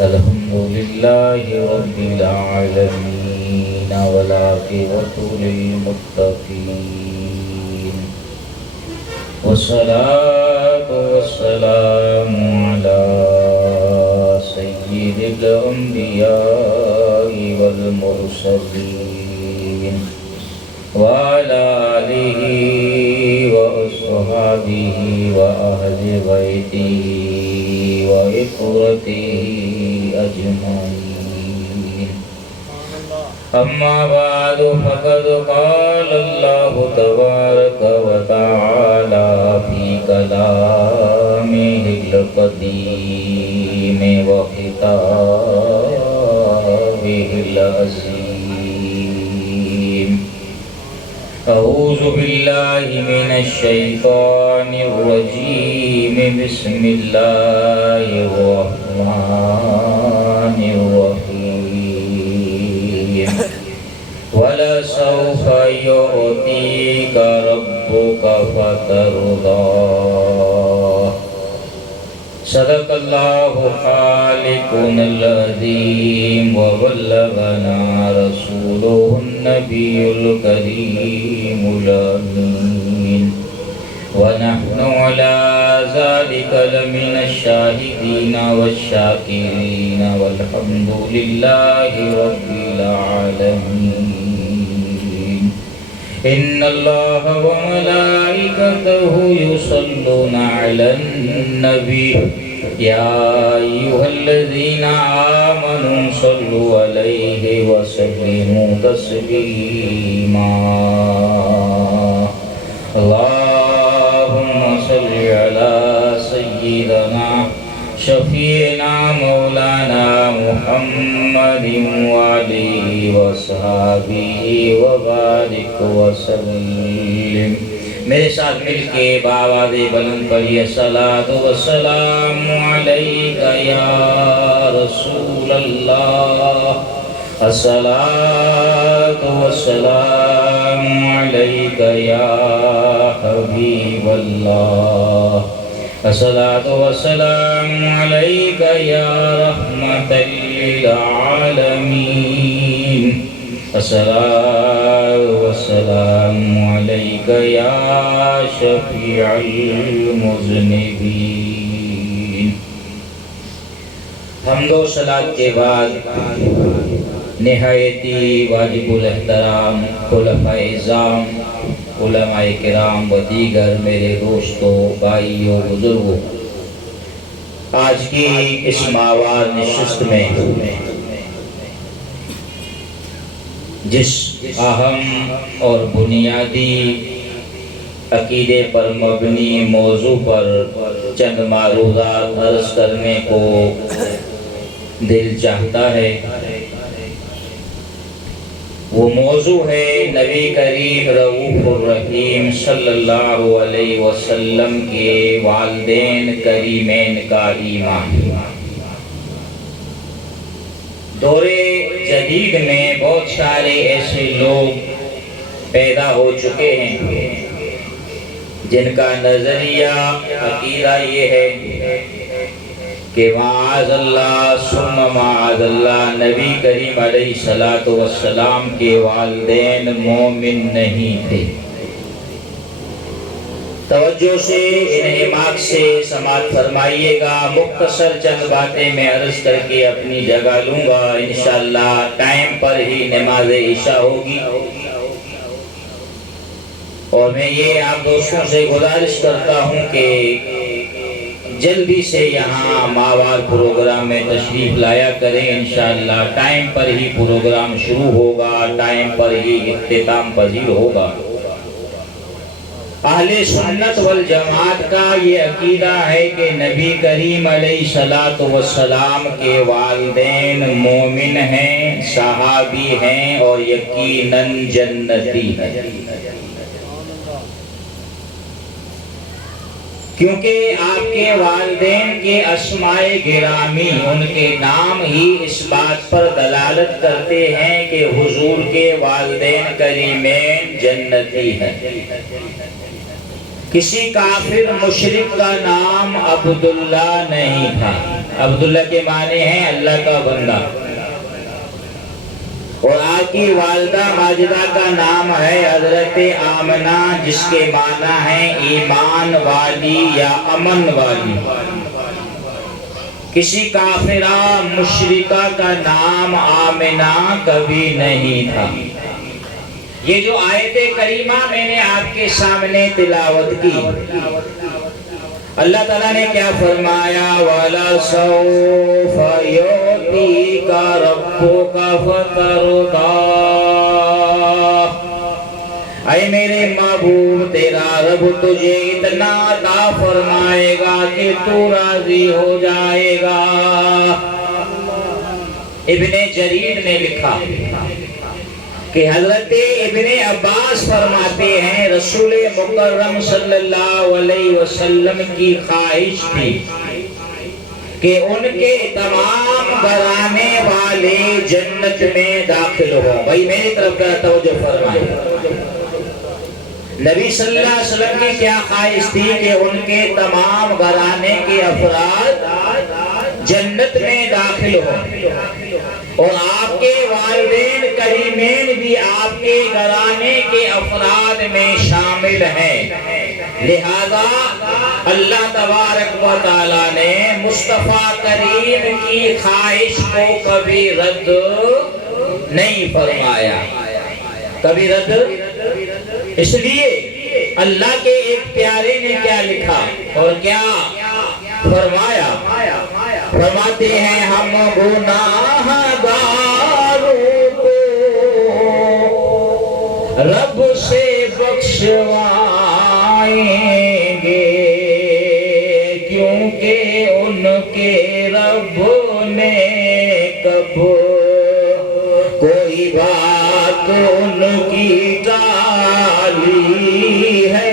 الحمد لله رب العالمين والعاقبة للمتقين والصلاة والسلام على سيد الأنبياء والمرسلين وعلى آله وأصحابه وأهل بيته وإخوته أجمعين. أما بعد فقد قال الله تبارك وتعالى في كلامه القديم وخطابه العظيم. أعوذ بالله من الشيطان الرجيم. بسم الله الرحمن الرحيم. ولسوف يعطيك ربك فترضى. صدق الله خالقنا العظيم وبلغنا رسوله النبي الكريم الأمين ونحن على ذلك لمن الشاهدين والشاكرين والحمد لله رب العالمين. إن الله وملائكته يصلون على النبي يا أيها الذين آمنوا صلوا عليه وسلموا تسليما. اللهم صل على سيدنا شفيعنا مولانا محمد وعليه وصحبه وبارك وسلم. میرے ساتھ مل کے بآواز بلند پڑھیے الصلاۃ والسلام علیک یا رسول اللہ. الصلاۃ والسلام علیک یا حبیب اللہ. الصلاۃ والسلام علیک یا رحمۃ للعالمین. الصلاۃ والسلام علیک یا شفیع المذنبین. حمد و صلاۃ کے بعد نہایتی واجب الاحترام خلفائے اعظام علماء کرام و دیگر میرے دوستوں بھائیوں بزرگوں، آج کی اس ماہوار نشست میں جس اہم اور بنیادی عقیدے پر مبنی موضوع پر چند معروضات عرض کرنے کو دل چاہتا ہے، وہ موضوع ہے نبی کریم رؤوف الرحیم صلی اللہ علیہ وسلم کے والدین کریمین کا ایمان. دور جدید میں بہت سارے ایسے لوگ پیدا ہو چکے ہیں جن کا نظریہ عقیدہ یہ ہے کہ معاذ اللہ ثم معاذ اللہ نبی کریم علیہ السلام کے والدین مومن نہیں تھے. توجہ سے انہماک سے سماعت فرمائیے گا. مختصر چند باتیں میں عرض کر کے اپنی جگہ لوں گا. انشاءاللہ ٹائم پر ہی نماز عشاء ہوگی، اور میں یہ آپ دوستوں سے گزارش کرتا ہوں کہ جلدی سے یہاں ماہوار پروگرام میں تشریف لایا کریں. انشاءاللہ ٹائم پر ہی پروگرام شروع ہوگا، ٹائم پر ہی اختتام پذیر ہوگا. اہل سنت والجماعت کا یہ عقیدہ ہے کہ نبی کریم علیہ السلام کے والدین مومن ہیں، صحابی ہیں اور یقیناً جنتی ہیں، کیونکہ آپ کے والدین کے اسماء گرامی ان کے نام ہی اس بات پر دلالت کرتے ہیں کہ حضور کے والدین کریمین جنتی ہیں. کسی کافر مشرک کا نام عبداللہ نہیں تھا۔ عبداللہ کے معنی ہیں اللہ کا بندہ، اور آپ کی والدہ ماجدہ کا نام ہے حضرت آمنہ، جس کے معنی ہیں ایمان والی یا امن والی۔ کسی کافرہ مشرکہ کا نام آمنہ کبھی نہیں تھا۔ یہ جو آیت کریمہ میں نے آپ کے سامنے تلاوت کی، اللہ تعالیٰ نے کیا فرمایا؟ وَلَسَوْفَ يُعْطِيكَ رَبُّكَ فَتَرْضَىٰ۔ اے میرے محبوب، تیرا رب تجھے اتنا عطا فرمائے گا کہ تو راضی ہو جائے گا۔ ابن جریر نے لکھا کہ حضرت ابن عباس فرماتے ہیں رسول مکرم صلی اللہ علیہ وسلم کی خواہش تھی کہ ان کے تمام گھرانے والے جنت میں داخل ہوں۔ بھائی میری طرف کا توجہ فرمائیں، نبی صلی اللہ علیہ وسلم کی کیا خواہش تھی کہ ان کے تمام گھرانے کے افراد جنت میں داخل ہوں، اور آپ کے والدین کریمین بھی آپ کے گھرانے کے افراد میں شامل ہیں۔ لہذا اللہ تبارک و تعالیٰ نے مصطفیٰ کریم کی خواہش کو کبھی رد نہیں فرمایا، کبھی رد۔ اس لیے اللہ کے ایک پیارے نے کیا لکھا اور کیا فرمایا؟ فرماتے ہیں ہم گناہ گاروں کو رب سے بخشوائیں گے، کیونکہ ان کے رب نے کب کوئی بات ان کی ٹالی ہے۔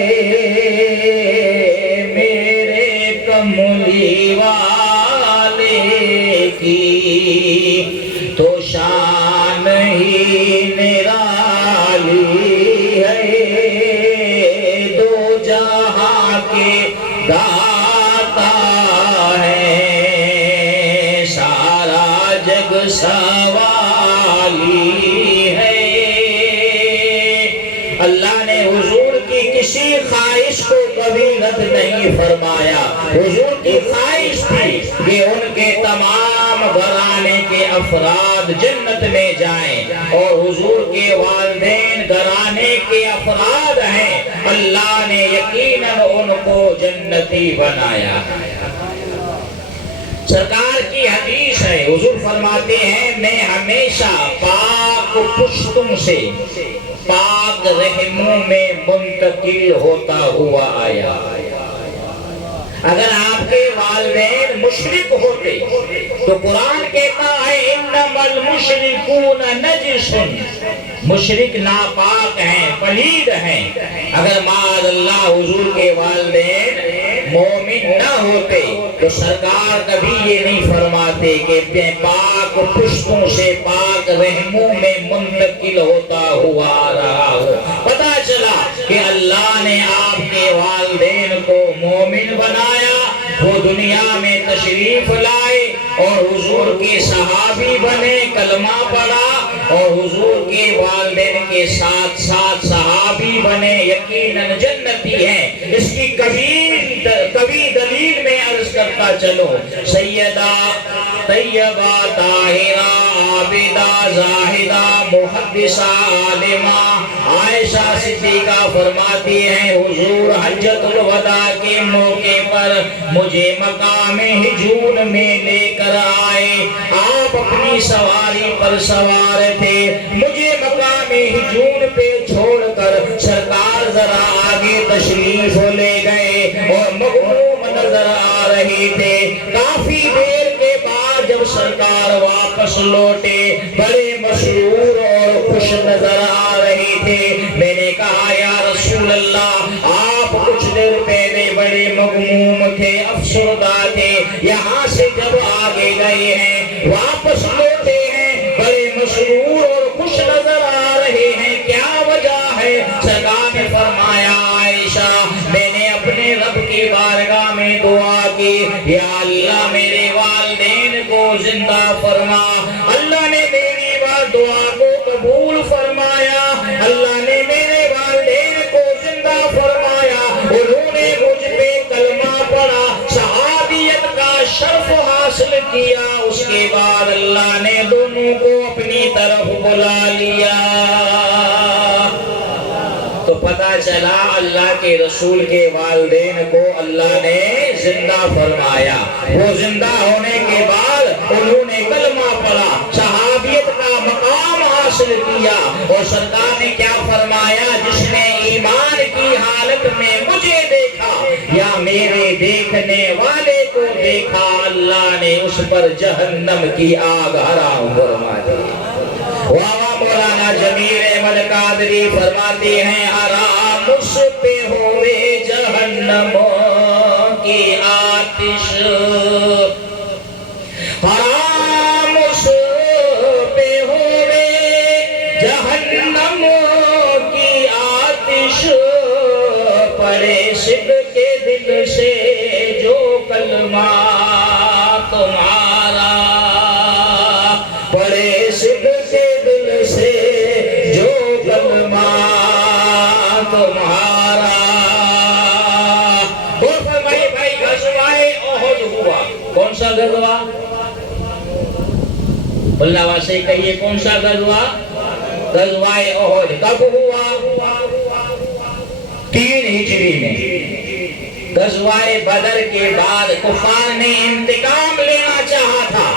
میرے کملی والے کی تو شان ہی نرالی ہے، دو جہاں کے داتا ہے، سارا جگ سوالی ہے۔ اللہ نے حضور کی کسی خواہش کو کبھی رد نہیں فرمایا۔ حضور کی خواہش تھی کہ ان کے تمام گھرانے کے افراد جنت میں جائیں، اور حضور کے والدین گھرانے کے افراد ہیں، اللہ نے یقیناً ان کو جنتی بنایا۔ سرکار کی حدیث ہے، حضور فرماتے ہیں میں ہمیشہ پاک پشتوں سے پاک رحموں میں منتقل ہوتا ہوا آیا۔ اگر آپ کے والدین مشرک ہوتے تو قرآن کہتا ہے انما المشرکون نجس، مشرک ناپاک ہیں، پلید ہیں۔ اگر معاذ اللہ حضور کے والدین مومن نہ ہوتے تو سرکار کبھی یہ نہیں فرماتے کہ میں پاک پشتوں سے پاک رحموں میں منتقل ہوتا ہوا آ رہا ہوں۔ پتہ چلا کہ اللہ نے آپ کے والدین کو مومن بنایا، وہ دنیا میں تشریف لائے اور حضور کے صحابی بنے، کلمہ پڑھا، اور حضور کے والدین کے ساتھ ساتھ صحابی بنے، یقیناً جنتی ہیں۔ اس کی کبھی دلیل میں عرض کرتا چلو، سیدہ طیبہ طاہرہ عابدہ زاہدہ محدثہ عالمہ عائشہ صدیقہ فرماتی ہیں حضور حجۃ الوداع کے موقع پر مجھے مقام ہجون میں لے کر آئے۔ آپ اپنی سواری پر سوار تھے، مجھے مقام ہجون پہ چھوڑ کر سرکار ذرا آگے تشریف لے گئے اور مغموم نظر آ رہے تھے۔ کافی دیر کے بعد جب سرکار واپس لوٹے بڑے مسرور اور خوش نظر آ رہے تھے۔ میں نے کہا یا رسول اللہ آپ کچھ دیر پہلے بڑے مغموم تھے، افسردہ تھے، یہاں سے جب آگے گئے ہیں واپس لوٹے ہیں بڑے مسرور اور خوش نظر آ رہے ہیں، کیا وجہ ہے؟ سرکار نے فرمایا عائشہ میں نے یا اللہ میرے والدین کو زندہ فرما۔ اللہ نے میری دعا کو قبول فرمایا، اللہ نے میرے والدین کو زندہ فرمایا، انہوں نے مجھ پہ کلمہ پڑھا، شہادیت کا شرف حاصل کیا، اس کے بعد اللہ نے دونوں کو اپنی طرف بلا لیا۔ تو پتہ چلا اللہ کے رسول کے والدین کو اللہ نے زندہ فرمایا۔ وہ زندہ ہونے کے بعد انہوں نے کلمہ پڑھا، صحابیت کا مقام حاصل کیا، اور سرکار نے کیا فرمایا؟ جس نے ایمان کی حالت میں مجھے دیکھا یا میرے دیکھنے والے کو دیکھا، اللہ نے اس پر جہنم کی آگ حرام فرما دی۔ مولانا جمیل احمد قادری فرماتے ہیں حرام اس پہ ہوئے جہنم کی آتش، حرام اس پہ ہوئے جہنم کی آتش، پڑے صدق کے دل سے جو کلمہ تمہارا، پڑے صدق کے دل سے جو کلمہ تمہارا۔ اور فرمائے بھائی غزوہ احد ہوا، کون سا غزوہ؟ اللہ واسے کہیے کون سا غزوہ؟ غزوہ احد کب ہوا؟ 3 ہجری میں۔ غزوہ بدر کے بعد کفار نے انتقام لینا چاہا تھا،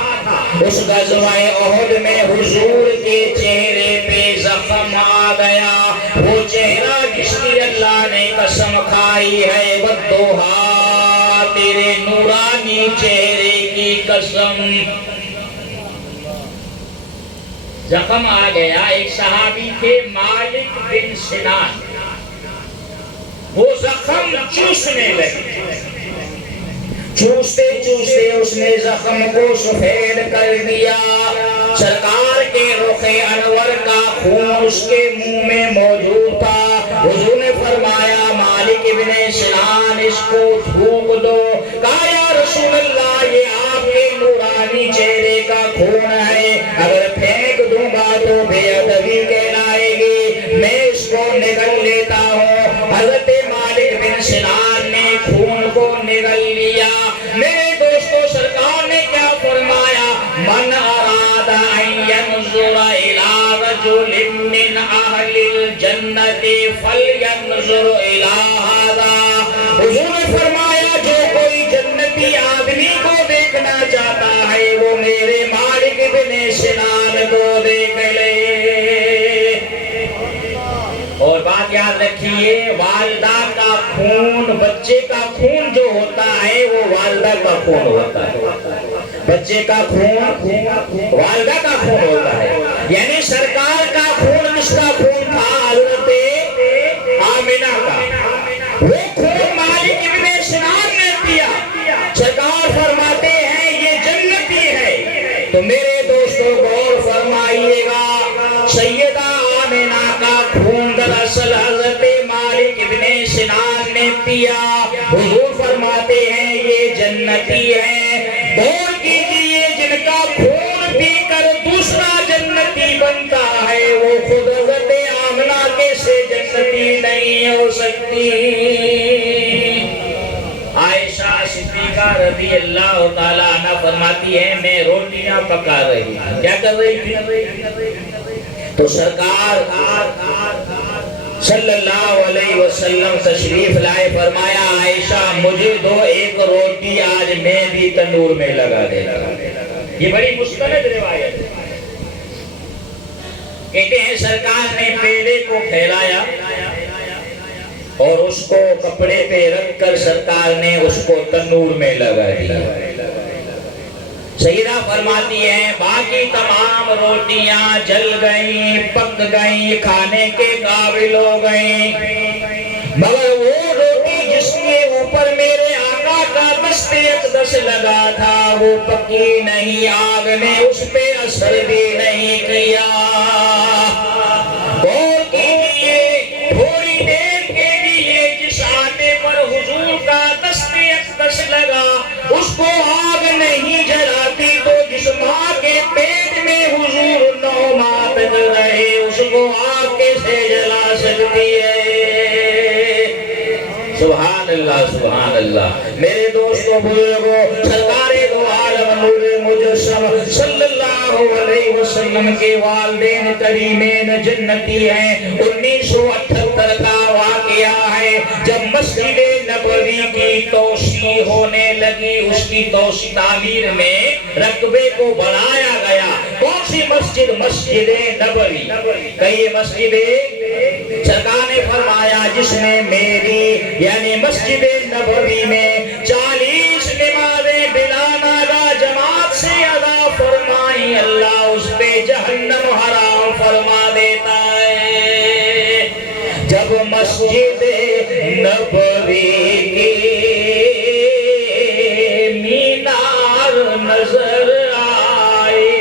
اس غزوہ احد میں حضور کے چہرے پہ زخم آ گیا، وہ چہرہ جس کی اللہ نے قسم کھائی ہے، والضحیٰ تیرے نورانی چہرے کی قسم۔ زخم آ گیا۔ ایک صحابی تھے مالک بن سنان، وہ زخم چوسنے لگے، چوستے چوستے اس نے زخم کو سفید کر دیا، سرکار کے رخ انور کا خون اس کے منہ میں موجود تھا۔ حضور نے فرمایا مالک ابن سنان اس کو تھوک دو۔ کہا یا رسول اللہ یہ آپ کے نورانی چہرے کا خون ہے، اگر پھینک دوں گا تو بے ادبی کہلائے گی، میں اس کو نگل لیتا ہوں۔ حضرت مالک بن سنان نے خون کو نگل لیا۔ میرے دوستو سرکار نے کیا فرمایا؟ من اراد ان ينظر الى رجل من اہل الجنت فلینظر الى هذا۔ حضور نے فرمایا جو کوئی جنتی آدمی کو دیکھنا چاہتا ہے وہ میرے مالک بن سنان کو دیکھ لے۔ اور بات یاد رکھیے، والدہ کا خون، بچے کا خون جو ہوتا ہے وہ والدہ کا خون ہوتا ہے، بچے کا خون والدہ کا خون ہوتا ہے، یعنی سرکار کا خون کس کا خون تھا؟ حضرت آمنہ کا، وہ خون مالک ابن سنان نے پیا۔ سرکار فرماتے ہیں یہ جنتی ہے۔ تو میرے دوستوں غور فرمائیے گا، سیدہ آمنہ کا خون دراصل حضرت مالک ابن سنان نے پیا۔ حضور فرماتے ہیں یہ جنتی ہے۔ غور کیجئے جن کا خون پی کر دوسرا جنتی بنتا ہے وہ خود حضرت آمنہ کیسے جنتی نہیں ہو سکتی؟ عائشہ صدیقہ رضی اللہ تعالیٰ عنہ فرماتی ہے میں روٹیاں پکا رہی تھی۔ کیا کر رہی تھی؟ تو سرکار صلی اللہ علیہ وسلم تشریف لائے، فرمایا عائشہ مجھے دو ایک روٹی آج میں بھی تنور میں لگا دیتا۔ یہ بڑی مستند روایت ہے۔ کہتے ہیں سرکار نے پیلے کو پھیلایا اور اس کو کپڑے پہ رکھ کر سرکار نے اس کو تنور میں لگا دیا۔ سیدہ فرماتی ہیں باقی تمام روٹیاں جل گئیں، پک گئیں، کھانے کے قابل ہو گئیں، مگر وہ روٹی جس کے اوپر میرے آقا کا دست اقدس لگا تھا وہ پکی نہیں، آگ نے اس پہ اثر بھی نہیں کیا۔ غور کیجئے، تھوڑی دیر کے لیے جس آٹے پر حضور کا دست اقدس لگا اس کو سبحان اللہ سبحان اللہ۔ میرے دوستوں بزرگوں، سرکار دو عالم نور مجسم صلی اللہ علیہ وسلم کے والدین کریمین جنتی ہیں۔ 1978 کا واقعہ ہے جب مسجد نبوی کی توسیع ہونے لگی، اس کی توسیع تعمیر میں رقبے کو بڑھایا گیا۔ کون سی مسجد؟ مسجد نبوی۔ کئی مسجدیں سرکار نے فرمایا جس میں میری یعنی مسجد نبوی میں 40 نمازیں بلا ناغہ جماعت سے ادا فرمائیں، اللہ اس پہ جہنم حرام فرما دیتا ہے۔ جب مسجد نبوی کی مینار نظر آئے،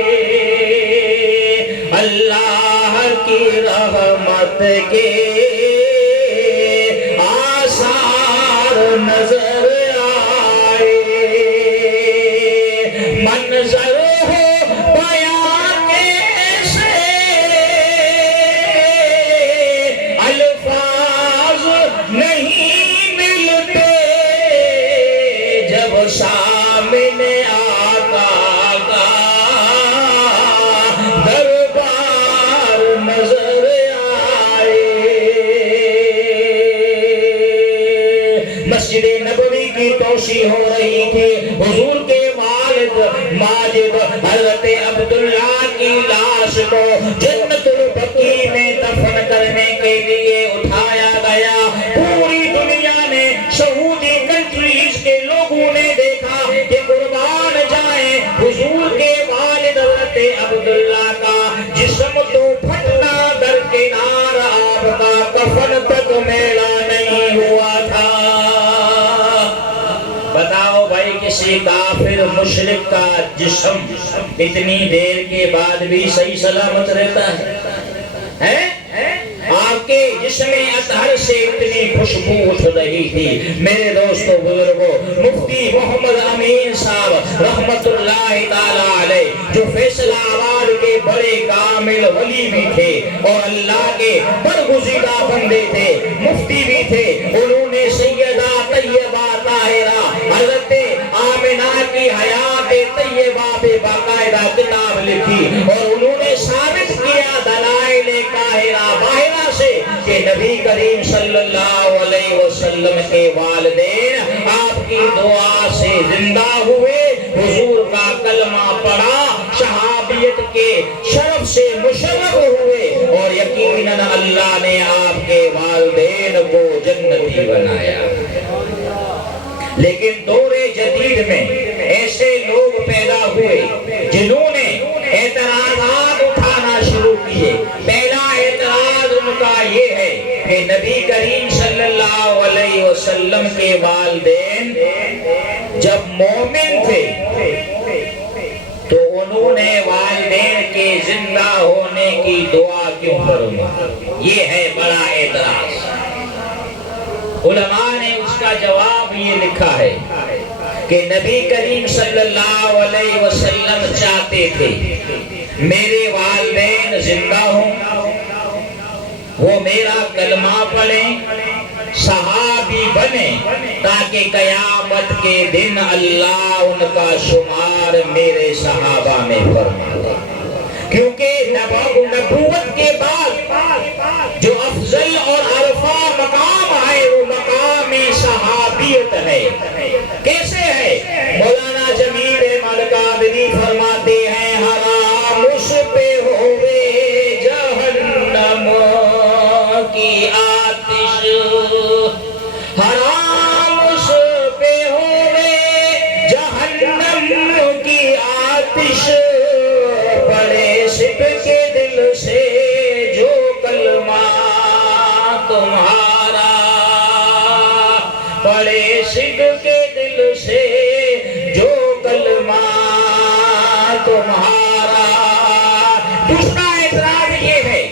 اللہ کی رحمت کے آثار نظر آئے، منظر ہو بیان کیسے الفاظ نہیں ملتے، جب سامنے آقا کا دربار نظر آئے۔ مسجد نبوی کی توسیع ہو رہی تھی، حضور کے والد ماجد حضرت عبداللہ کی لاش کو جنت البقیع میں دفن کرنے کے لیے اٹھایا گیا۔ پوری دنیا نے، سعودی کنٹریز کے لوگوں نے دیکھا کہ قربان جائیں حضور کے والد حضرت عبداللہ کا جسم تو پھٹنا درکنار، آپ کا کفن تک میلا نہیں ہوا تھا۔ بتاؤ بھائی، کسی کافر مشرک کا جسم اتنی دیر کے بعد بھی صحیح سلامت رہتا ہے؟ آپ کے جسم اطہر سے اتنی خوشبو اٹھ رہی تھی۔ میرے دوستوں بزرگوں، مفتی محمد امین صاحب رحمت اللہ تعالی علیہ جو فیصلہ آباد کے بڑے کامل ولی بھی تھے اور اللہ کے برگزیدہ بندے تھے، مفتی بھی تھے، انہوں نے سیدہ طیبہ طاہرہ حضرت آمنہ کی حیات طیبہ پہ باقاعدہ کتاب لکھی اور انہوں نے ثابت کیا دلائل قاہرہ باہرہ سے کہ نبی کریم صلی اللہ علیہ وسلم کے والدین آپ کی دعا سے زندہ ہوئے، حضور کا کلمہ پڑھا، شہادت کے شرف سے مشرف ہوئے اور یقیناً اللہ نے آپ کے والدین کو جنتی بنایا۔ لیکن دور جدید میں ایسے لوگ پیدا ہوئے جنہوں نے اعتراضات اٹھانا شروع کیے۔ پہلا اعتراض ان کا یہ ہے کہ نبی کریم صلی اللہ علیہ وسلم کے والدین جب مومن تھے تو انہوں نے والدین کے زندہ ہونے کی دعا کیوں فرمائی؟ یہ ہے بڑا اعتراض۔ علماء نے اس کا جواب یہ لکھا ہے کہ نبی کریم صلی اللہ علیہ وسلم چاہتے تھے میرے والدین زندہ ہوں، وہ میرا کلمہ پڑھیں، صحابی بنیں، تاکہ قیامت کے دن اللہ ان کا شمار میرے صحابہ میں فرمائے۔ کیونکہ نبوت کے بعد جو افضل اور عرفہ مقام ہے وہ مقام صحابیت ہے۔ کیسے ہے؟ مولانا جمیل احمد قادری فرماتے ہیں حرام اس پہ ہوئے جہنم کی آتش، حرام اس پہ ہوئے جہنم کی آتش، بڑے سب کے دل سے جو کلمہ تمہارا، بڑے سب کے دل سے جو کلمہ تمہارا۔ دوسرا اعتراض یہ ہے،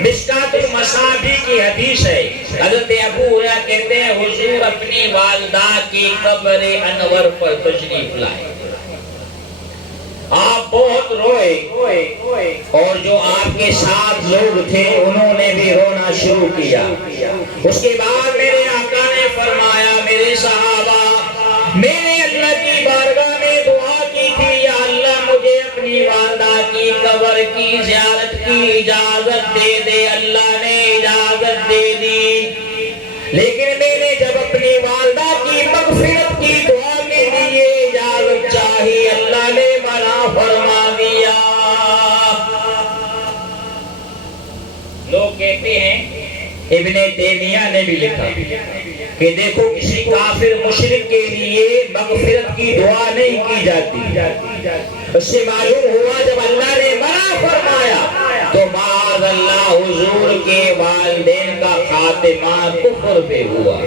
مشکات المصابیح کی حدیث ہے، حضرت ابو ہریرہ کہتے ہیں حضور اپنی والدہ کی قبر انور پر تشریف لائے، آپ بہت روئے اور جو آپ کے ساتھ لوگ تھے انہوں نے بھی رونا شروع کیا۔ اس کے بعد میرے آقا نے فرمایا میرے صحابہ میں نے اللہ کی بارگاہ میں دعا کی تھی یا اللہ مجھے اپنی والدہ کی قبر کی زیارت کی اجازت دے دے، اللہ نے اجازت دے دی، لیکن میں نے جب اپنی والدہ کی مغفرت کی دعا کے لیے اجازت چاہی اللہ نے منع فرما دیا۔ لوگ کہتے ہیں، ابن تیمیہ نے بھی لکھا کہ دیکھو کسی کافر مشرک کے لیے مغفرت کی دعا نہیں کی جاتی، اس سے معلوم ہوا جب اللہ نے منع فرمایا تو معاذ اللہ حضور کے والدین کا خاتمہ کفر پہ ہوا۔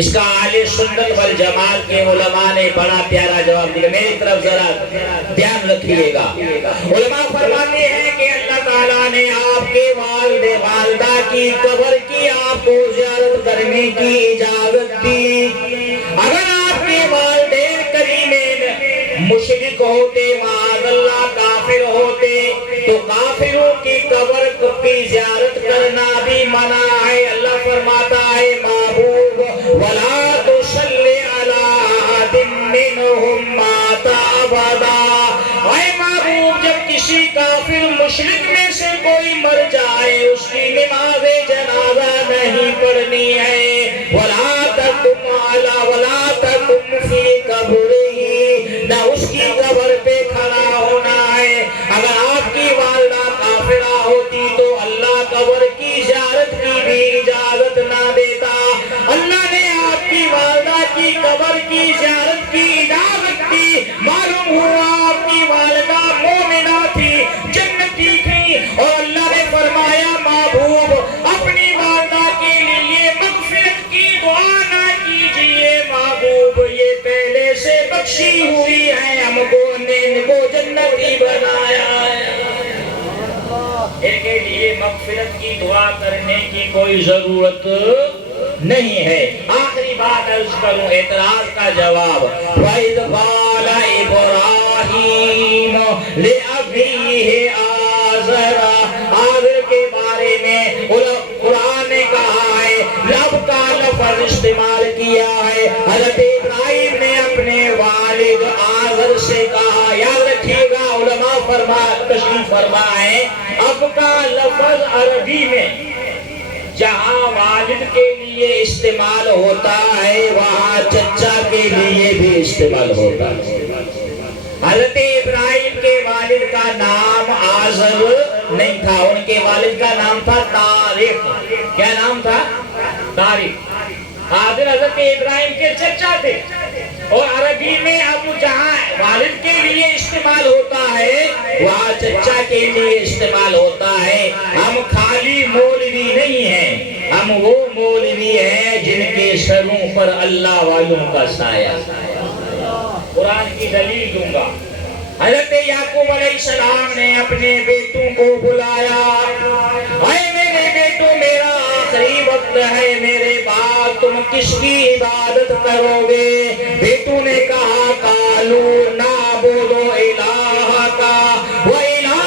اس کا اہل سنت والجماعت کے علماء نے بڑا پیارا جواب دیا، میری طرف ذرا دھیان رکھیے گا۔ علماء فرماتے ہیں کہ اللہ تعالیٰ نے آپ کے والدہ کی قبر کی آپ کو زیارت کرنے کی اجازت دی۔ اگر آپ کے والدین کریمین مشرک ہوتے، معاذ اللہ کافر ہوتے، تو کافروں کی قبر کی زیارت کرنا بھی منع ہے۔ اللہ فرماتا ہے محبوب وَلَا تُصَلِّ عَلَىٰ أَحَدٍ مِّنْهُمْ مَاتَ أَبَدًا، اے محبوب جب کسی کافر مشرک میں سے کوئی مر جائے اس کی نماز جنازہ نہیں پڑھنی ہے۔ وَلَا تَقُمْ فِي قَبْرِهِ، نہ اس کی قبر پہ کھڑا ہونا ہے۔ اگر آپ کی والدہ کافرہ ہوتی تو اللہ قبر کی زیارت کی بھی اجازت نہ دیتا۔ اللہ نے آپ کی والدہ کی قبر کی زیارت کی اجازت دی، معلوم ہوا آپ کی والدہ مومنہ تھی، جنتی تھی، اور اللہ نے فرمایا محبوب اپنی والدہ کے لیے مغفرت کی دعا نہ کیجئے، محبوب یہ پہلے سے بخشی ہوئی ہے، ہم کو نے ان کو جنتی بنایا ہے، ان کے لیے مغفرت کی دعا کرنے کی کوئی ضرورت نہیں ہے۔ آخری بات عرض کروں، اعتراض کا جواب، وَإِذْ قَالَ إِبْرَاهِيمُ لِأَبِيهِ آزَرَ، آزر کے بارے میں قرآن نے کہا ہے، لب کا لفظ استعمال کیا ہے۔ حضرت ابراہیم نے اپنے والد آزر سے کہا، یاد رکھیے گا علماء تشریف فرما ہے، اب کا لفظ عربی میں جہاں والد کے لیے استعمال ہوتا ہے وہاں چچا کے لیے بھی استعمال ہوتا ہے۔ حضرت ابراہیم کے والد کا نام آزر نہیں تھا، ان کے والد کا نام تھا طارق۔ کیا نام تھا؟ طارق۔ آزر حضرت ابراہیم کے چچا تھے، اور عربی میں اب جہاں والد کے لیے استعمال ہوتا ہے وہاں چچا کے لیے استعمال ہوتا ہے۔ ہم خالی مولوی نہیں ہیں، ہم وہ مولوی ہیں جن کے سروں پر اللہ والوں کا سایہ۔ قرآن کی دلیل دوں گا، حضرت یعقوب علیہ السلام نے اپنے بیٹوں کو بلایا، اے میرے بیٹوں میرا آخری وقت ہے، میرے بعد تم کس کی عبادت کرو گے؟ بیٹوں نے کہا قالوا نعبد الہک وإلہ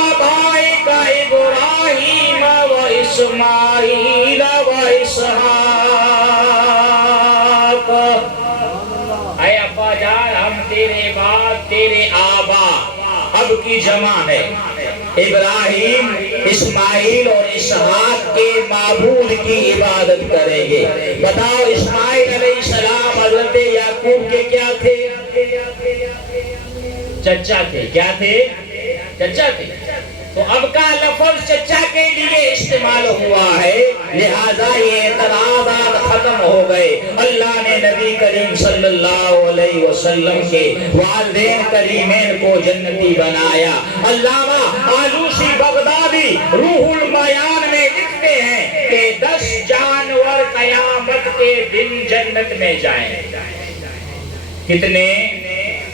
آبائک ابراہیم واسماعیل واسحاق، اے ابا جان ہم تیرے بعد تیرے آبا، اب کی جمع ہے، ابراہیم اسماعیل اور اسحاق کے معبود کی عبادت کریں گے۔ بتاؤ اسماعیل علیہ السلام حضرت یعقوب کے کیا تھے؟ چچا تھے۔ کیا تھے؟ چچا تھے۔ تو اب کا لفظ چچا کے لیے استعمال ہوا ہے، لہذا یہ اعتراضات ختم ہو گئے۔ اللہ نے نبی کریم صلی اللہ علیہ وسلم کے والدین کریمین کو جنتی بنایا۔ علامہ آلوسی بغدادی روح البیان میں لکھتے ہیں کہ 10 جانور قیامت کے دن جنت میں جائیں۔ کتنے؟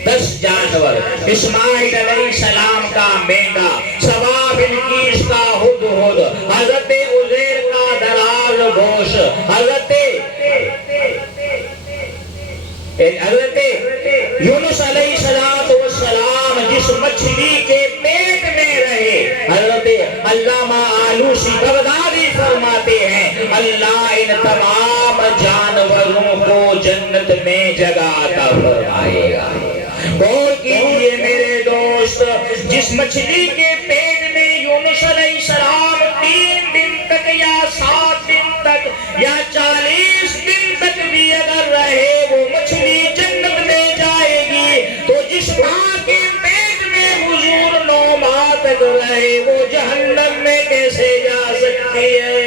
10 جانور۔ اسماعیل علیہ السلام کا مینڈا، سبا بلقیس کا ہدہد، حضرت عزیر کا دراز گوش، حضرت یونس علیہ السلام جس مچھلی کے پیٹ میں رہے، حضرت علامہ آلوسی بغدادی فرماتے ہیں اللہ ان تمام جانوروں کو جنت میں جگہ عطا فرمائے گا۔ غور کیجئے میرے دوست، جس مچھلی کے پیٹ میں یونس علیہ السلام 3 دن تک یا 7 دن تک یا 40 دن تک بھی اگر رہے وہ مچھلی جنت میں جائے گی، تو جس ماں کے پیٹ میں حضور 9 ماہ تک رہے وہ جہنم میں کیسے جا سکتی ہے؟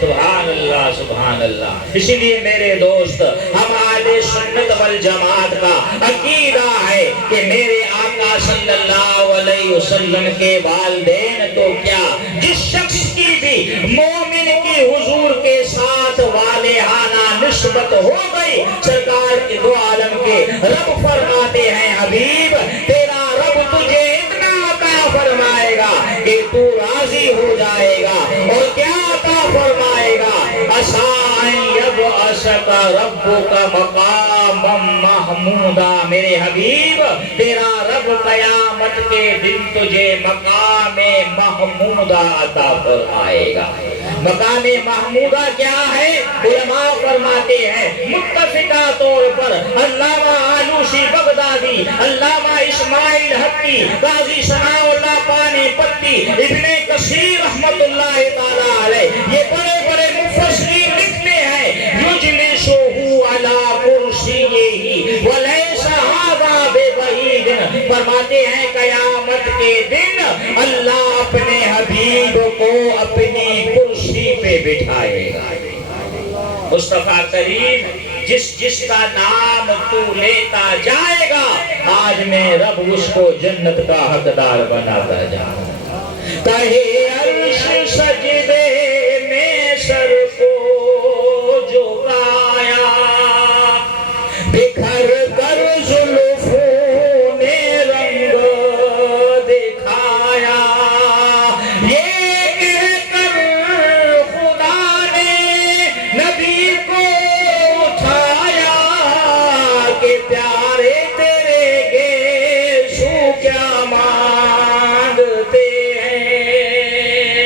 سبحان اللہ، سبحان اللہ۔ اسی لیے میرے دوست، ہم اہل سنت والجماعت کا عقیدہ ہے کہ میرے آقا صلی اللہ علیہ وسلم کے والدین تو کیا، جس شخص کی بھی مومن کی حضور کے ساتھ والہانہ نسبت ہو گئی، سرکار کے دو عالم کے رب فرماتے ہیں حبیب تیرا رب تجھے اتنا عطا فرمائے گا کہ تو راضی ہو جائے گا، اور کیا عطا فرمائے گا؟ عَسَىٰ أَن يَبْعَثَكَ رَبُّكَ مَقَامًا مَحْمُودًا۔ میرے حبیب تیرا رب قیامت کے دن تجھے مقام محمودہ عطا فرمائے گا۔ مقام محمودہ کیا ہے؟ علماء فرماتے ہیں متفقہ طور پر علامہ آلوسی بغدادی، علامہ اسماعیل حقی، قاضی ثناء اللہ پانی پتی، ابن کثیر رحمت اللہ تعالیٰ علیہ، یہ بڑے بڑے مفسرین لکھتے ہیں یجلسہ علی کرسیہ ولیس ھذا ببعید، فرماتے ہیں قیامت کے دن اللہ اپنے حبیب کو اپنی کرسی پہ بٹھائے گا۔ مصطفیٰ کریم جس کا نام تو لیتا جائے گا، آج میں رب اس کو جنت کا حقدار بناتا جاؤں۔ تہے عرش سجدے میں سر کو جھکایا، بکھر کر زلفوں نے رنگ دکھایا، یہ کہہ کر خدا نے نبی کو اٹھایا کہ پیارے تیرے گیسو کیا مانگتے ہیں،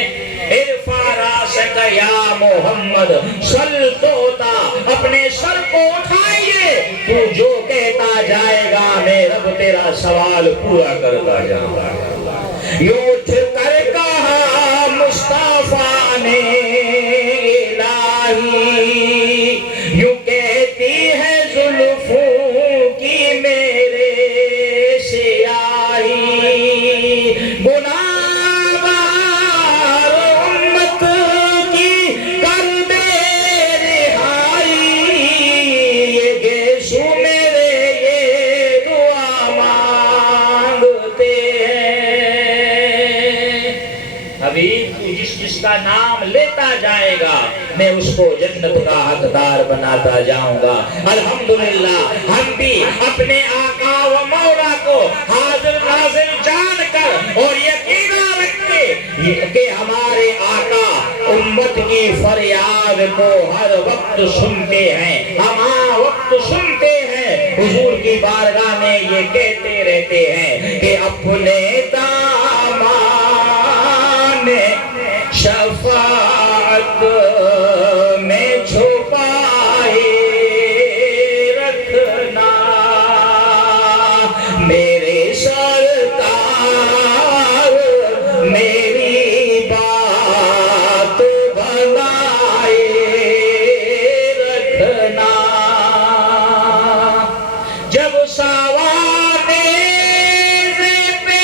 ارفع راسک یا محمد صل توتا، اپنے سر کو اٹھائیے، تو جو کہتا جائے گا میں رب تیرا سوال پورا کرتا جاؤں گا۔ یوں اٹھ کر کہا مصطفیٰ نے الہی، یوں کہتی ہے زلفوں کی میرے سیاہی، گناہگار امت کی کر دے رہائی، یہ گیسو میرے یہ دعا مانگتے ہیں۔ حبیب تو جس کا نام لیتا جائے گا میں اس کو جنت کا حقدار بناتا جاؤں گا۔ الحمدللہ ہم بھی اپنے آقا و مولا کو حاضر ناظر جان کر اور یقینہ رکھتے کہ ہمارے آقا امت کی فریاد کو ہر وقت سنتے ہیں، ہمارا وقت سنتے ہیں، حضور کی بارگاہ میں یہ کہتے رہتے ہیں کہ اپنے دامان شفاعت میں چھپائے رکھنا، میرے سرکار میری بات بنائے رکھنا، جب ساوانے پہ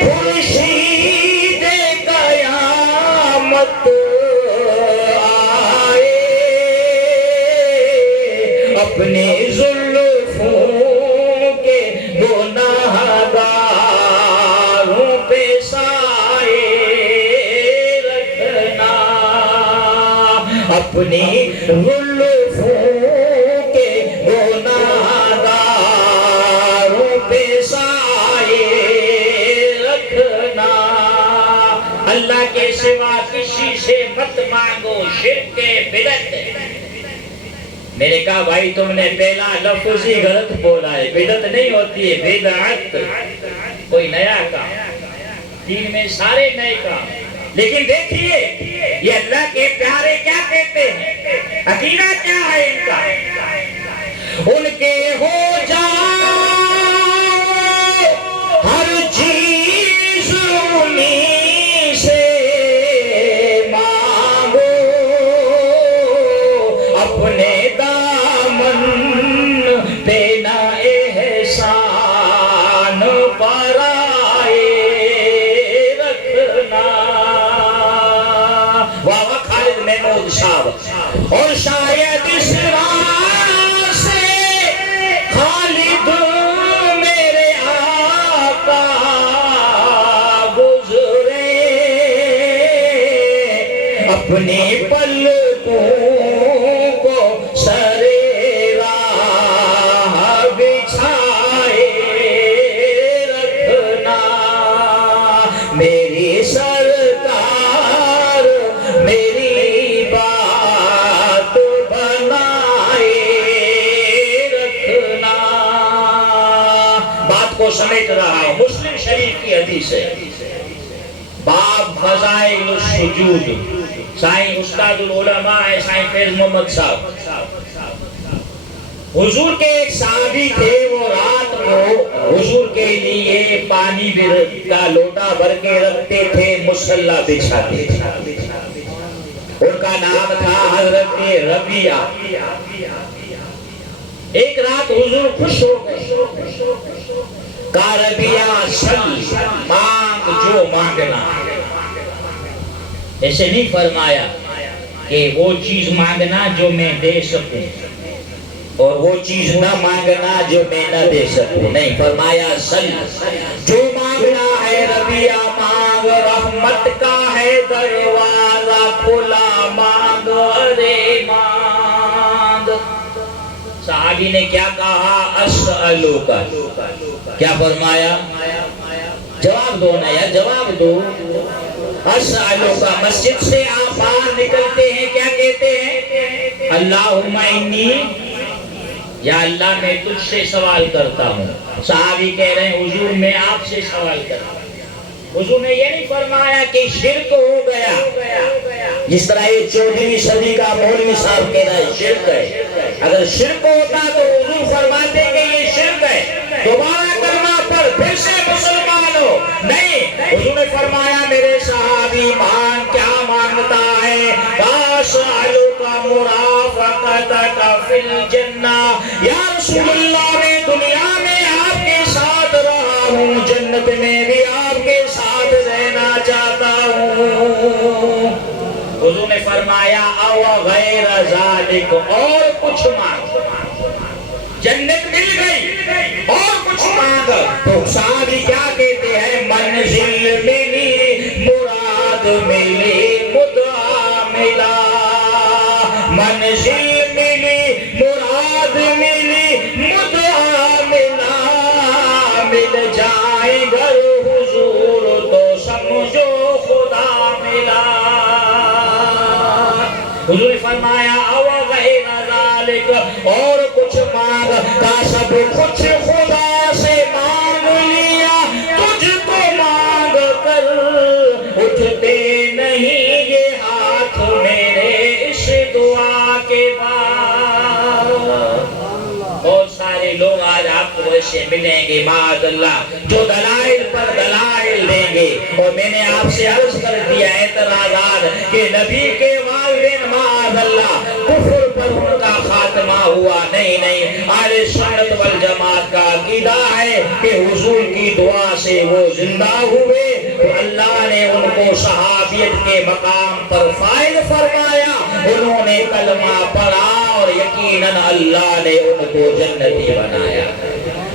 خورشید قیامت آئے، اپنے زلفوں کے گناہگاروں پہ سائے رکھنا، اپنی زلفوں کے گناہگاروں پہ سائے رکھنا، اللہ کے سوا کسی سے مت مانگو شرک بدعت۔ میں نے کہا بھائی تم نے پہلا لفظ ہی غلط بولا ہے، بدعت نہیں ہوتی ہے، بدعت کوئی نیا کام، دین میں سارے نئے کام۔ لیکن دیکھیے یہ اللہ کے پیارے کیا کہتے ہیں، عقیدہ کیا ہے ان کا، ان کے ہو جاؤ ہر چیز انہی سے مانگو، اپنے دامن پہ نہ احسان برائے رکھنا۔ واہ خالد محمود صاحب، اور شاید اس راہ سے خالد میرے آقا گزرے، اپنی پلکوں کو سرے راہ بچھائے رکھنا، میری سرکار میری بات بنائے رکھنا۔ بات کو سمیٹ رہا ہوں، مسلم شریف کی حدیث ہے، باب فضائل السجود، سائیں استاد العلماء ہے سائیں فیض محمد صاحب۔ حضور کے ایک صحابی تھے، وہ رات کو حضور کے لیے پانی کا لوٹا بھر کے رکھتے تھے، مصلی بچھاتے تھے۔ ان کا نام تھا حضرت ربیعہ۔ ایک رات حضور خوش ہو گئے، کہا ربیعہ سل، مانگ جو مانگنا۔ ایسے نہیں فرمایا کہ وہ چیز مانگنا جو میں دے سکوں اور وہ چیز نہ مانگنا جو میں نہ دے سکوں، نہیں، فرمایا سل، جو مانگنا ہے ربیعہ مانگ، رحمت کا ہے دروازہ کھلا، مانگ ارے مانگ۔ صحابی نے کیا کہا، اسألوک، کیا فرمایا، جواب دو نا یا جواب دو، اسألوک۔ مسجد سے آپ باہر نکلتے ہیں کیا کہتے ہیں، اللہم انی، یا اللہ میں تجھ سے سوال کرتا ہوں۔ صحابی کہہ رہے ہیں حضور میں آپ سے سوال کرتا ہوں۔ حضور نے یہ نہیں فرمایا کہ شرک ہو گیا، جس طرح یہ 14ویں صدی کا مولوی صاحب کہہ رہا ہے شرک ہے۔ اگر شرک ہوتا تو حضور فرماتے کہ یہ شرک ہے، دوبارہ کلمہ پڑھ پھر سے مسلمان ہو، نہیں، حضور نے فرمایا میرے صحابی مان کیا مانگتا ہے، اسألوک مرافقتک فی الجنہ، یا رسول اللہ میں دنیا میں آپ کے ساتھ رہا ہوں، جنت میں بھی آپ کے ساتھ رہنا چاہتا ہوں۔ حضور نے فرمایا او غیر ذالک، اور کچھ مانگ، جنت مل گئی اور کچھ مانگ، تو صحابی کیا کہتے ہیں، منزل ملی مراد ملی مدعا ملا، منزل ملی مراد ملی مدعا ملا، مل جائے گھر حضور تو سمجھو خدا ملا۔ حضور نے فرمایا او غیر ذالک، اور کچھ مانگ، کا سب کچھ خدا سے مانگ لیا، تجھ کو مانگ کر اٹھتے نہیں یہ ہاتھ میرے اس دعا کے بعد۔ بہت سارے لوگ آج آپ کو ایسے ملیں گے معاذ اللہ جو دلائل پر دلائل دیں گے، اور میں نے آپ سے عرض کر دیا اعتراضات کہ نبی کے والدین معاذ اللہ کفر پر ان کا خاتمہ ہوا، نہیں نہیں، اہل سنت والجماعت کا عقیدہ ہے کہ حضور کی دعا سے وہ زندہ ہوئے، تو اللہ نے ان کو صحابیت کے مقام پر فائز فرمایا، انہوں نے کلمہ پڑھا اور یقیناً اللہ نے ان کو جنتی بنایا۔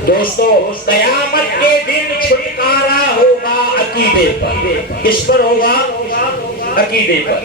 دوستو قیامت کے دن چھٹکارا ہوگا عقیدے پر، کس پر ہوگا، عقیدے پر۔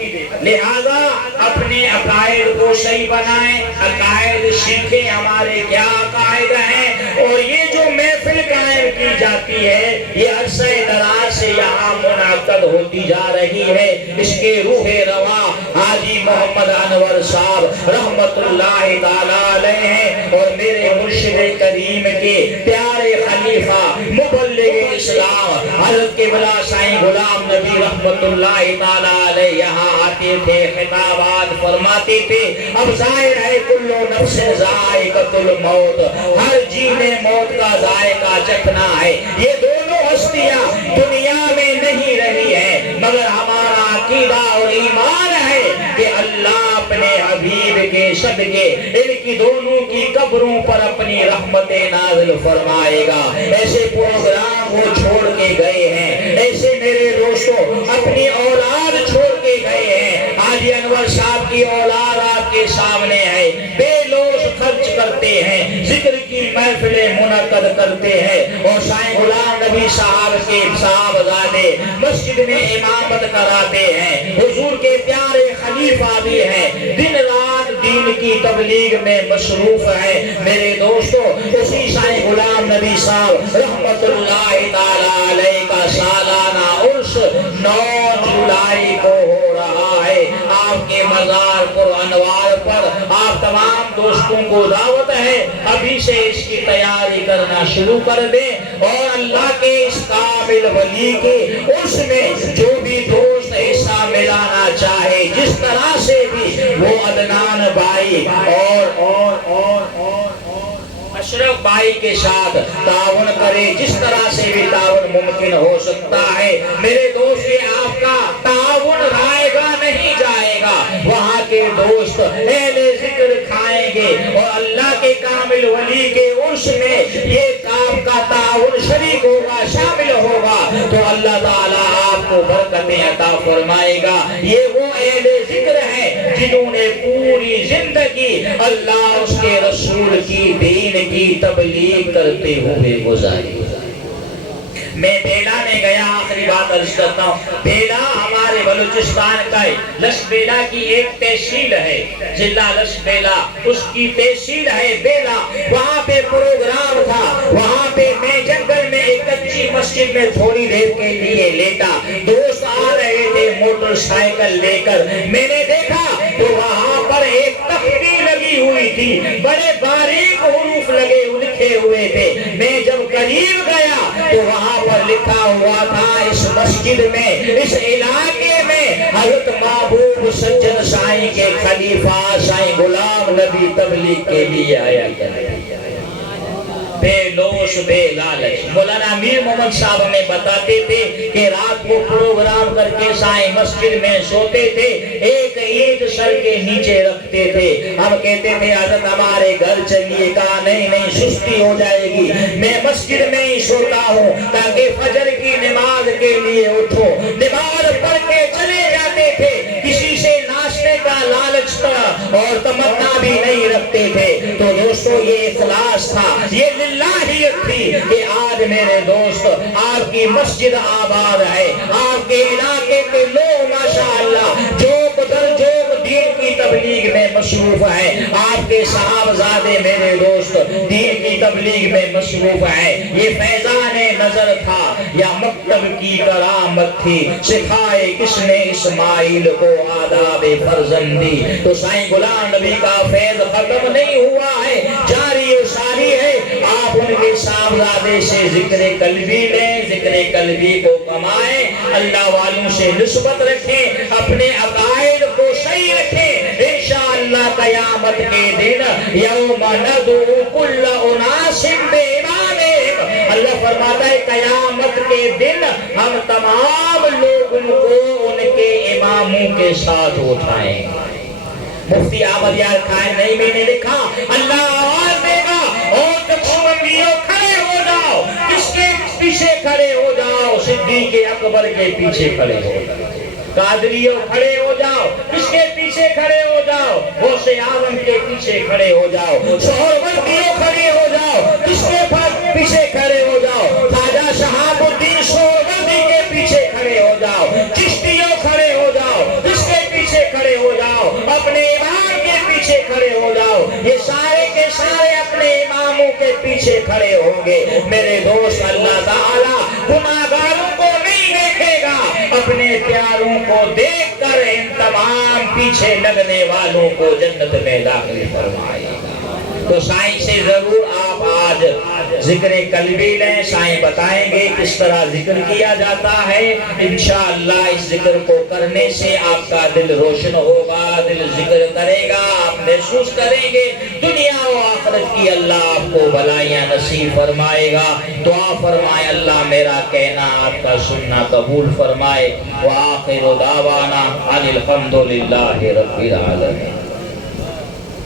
لہذا اپنے عقائد کو صحیح بنائیں، عقائد سیکھیں، ہمارے کیا عقائد ہیں، اور یہ جو محفل قائم کی جاتی ہے یہ عرصہ دراز سے یہاں منعقد ہوتی جا رہی ہے، اس کے روح رواں حاجی محمد انور صاحب رحمت اللہ تعالیٰ علیہ ہیں، اور میرے مرشد کریم کے پیارے خلیفہ مبلغ اسلام حضرت قبلہ سائیں غلام نبی رحمت اللہ تعالیٰ علیہ یہاں آتے تھے، خطابات فرماتے تھے، اب ظاہر ہے کل نفس ذائقۃ الموت، ہر جی نے موت کا ذائقہ چکھنا ہے۔ یہ دونوں ہستیاں دنیا میں نہیں رہی ہے، مگر ہمارا عقیدہ اور ایمان ہے کہ اللہ اپنے حبیب کے صدقے ان کی دونوں کی قبروں پر اپنی رحمت نازل فرمائے گا۔ ایسے پروگرام وہ چھوڑ کے گئے ہیں، ایسے میرے دوستوں اپنی اولاد چھوڑ کے گئے ہیں۔ حاجی انور صاحب کی اولاد آپ کے سامنے ہے، بے لوث خرچ کرتے ہیں، ذکر کی محفلیں منعقد کرتے ہیں، اور سائیں غلام نبی صاحب کے صاحبزادے مسجد میں امامت کراتے ہیں، حضور کے پیارے خلیفہ بھی ہیں، دن رات دین کی تبلیغ میں مصروف ہے۔ میرے دوستو اسی سائیں غلام نبی صاحب رحمت اللہ تعالیٰ علیہ کا سالانہ عرس 9 جولائی کو ہو رہا ہے۔ آپ کے مزار پر انوار پر آپ تمام دوستوں کو دعوت ہے، ابھی سے اس کی تیاری کرنا شروع کر دیں، اور اللہ کے اس کامل ولی کے عرس میں جو بھی دوست حصہ ملانا چاہے، جس طرح سے بھی وہ عدنان بھائی اور اشرف بھائی کے ساتھ تعاون کرے، جس طرح سے بھی تعاون ممکن ہو سکتا ہے۔ میرے دوست یہ آپ کا تعاون رائے گا نہیں جائے گا، وہاں کے دوست اہل ذکر کھائیں گے، اور اللہ کے کامل ولی کے عرس میں یہ آپ کا تعاون شریک ہوگا، شامل ہوگا، تو اللہ تعالیٰ آپ کو برکتیں عطا فرمائے گا۔ یہ وہ اہل ذکر ہیں جنہوں نے پوری زندگی اللہ اس کے رسول کی دین کی تبلیغ کرتے ہوئے گزاری۔ میں بیلا میں گیا، آخری بات عرض کرتا ہوں، بیلا ہمارے بلوچستان کا ہے، لش بیلا کی ایک تحصیل ہے، ضلع لش بیلا، اس کی تحصیل ہے بیلا۔ وہاں پہ پروگرام تھا، وہاں پہ میں جنگل میں ایک کچی مسجد میں تھوڑی دیر کے لیے لیٹا، دوست آ رہے تھے موٹر سائیکل لے کر، میں نے دیکھا تو وہاں پر ایک تختی لگی ہوئی تھی، بڑے باریک حروف لکھے ہوئے تھے۔ میں جب قریب گیا تو وہاں پر لکھا ہوا تھا، اس مسجد میں، اس علاقے میں حضرت محبوب سجن سائیں کے خلیفہ سائیں غلام نبی تبلیغ کے لیے آیا کرتے۔ بے لوث بے لالچ۔ مولانا امیر محمد صاحب ہمیں بتاتے تھے کہ رات کو پروگرام کر کے سائیں مسجد میں سوتے تھے، ایک اینٹ سر کے نیچے رکھتے تھے۔ ہم کہتے تھے حضرت ہمارے گھر چلیے، کہا نہیں سستی ہو جائے گی، میں مسجد میں ہی سوتا ہوں تاکہ فجر کی نماز کے لیے اٹھو۔ نماز پڑھ کے چلے جاتے تھے، کسی سے ناشتے کا لالچ اور تمنا بھی نہیں رکھتے تھے۔ تو دوستو یہ اخلاص تھا، یہ للہیت تھی کہ آج میرے دوست آپ کی مسجد آباد ہے، آپ کے علاقے کے لوگ ماشاءاللہ جوک در جوک دین کی تبلیغ میں مصروف ہیں، آپ کے صحابزادے میرے دوست دین کی تبلیغ میں مصروف ہیں۔ یہ فیضان نظر تھا یا مکتب کی کرامت تھی، سکھائے کس نے اسماعیل کو آداب فرزندی۔ تو سائیں غلام نبی کا فیض ختم نہیں ہوا ہے، جاری و ساری ہے۔ آپ ان کے صاحبزادے سے ذکر قلبی لیں، ذکر قلبی کو کمائیں، اللہ والوں سے نسبت رکھیں، اپنے عقائد کو صحیح رکھیں، انشاءاللہ قیامت کے دن یوم ندعو کل اناس بامامہم، اللہ فرماتا ہے قیامت کے دن ہم تمام لوگوں کو ان کے اماموں کے ساتھ اٹھائیں۔ مفتی احمد یار خان نہیں میں نے لکھا، اللہ آواز دے گا اور تقسیمیوں کھڑے ہو جاؤ، کس کے پیچھے کھڑے ہو جاؤ؟ صدیق اکبر کے پیچھے کھڑے ہو جاؤ، قادریوں کھڑے ہو جاؤ، کس کے پیچھے کھڑے ہو جاؤ؟ غوث اعظم کے پیچھے کھڑے ہو جاؤ، سہروردیوں کھڑے ہو جاؤ، کس کے پیچھے کھڑے ہو جاؤ؟ خواجہ شہاب الدین سہروردی کے پیچھے کھڑے ہو جاؤ، چشتیوں کھڑے ہو جاؤ، کس کے پیچھے کھڑے ہو جاؤ؟ اپنے امام کے پیچھے کھڑے ہو جاؤ۔ یہ سارے کے سارے اپنے اماموں کے پیچھے کھڑے ہوں گے۔ میرے دوست اللہ تعالیٰ گناہگاروں کو نہیں دیکھے گا، اپنے پیاروں کو دیکھ کر ان تمام پیچھے لگنے والوں کو جنت میں داخل فرمائے گا۔ تو سائیں سے ضرور آپ آج ذکر قلبی لیں، شاہیں بتائیں گے کس طرح ذکر کیا جاتا ہے۔ انشاءاللہ اس ذکر کو کرنے سے آپ کا دل روشن ہوگا، دل ذکر کرے گا، آپ محسوس کریں گے دنیا و آخرت کی اللہ آپ کو بھلائیاں نصیب فرمائے گا۔ دعا فرمائے اللہ میرا کہنا آپ کا سننا قبول فرمائے۔ وآخر دعوانا ان الحمدللہ رب العالمین۔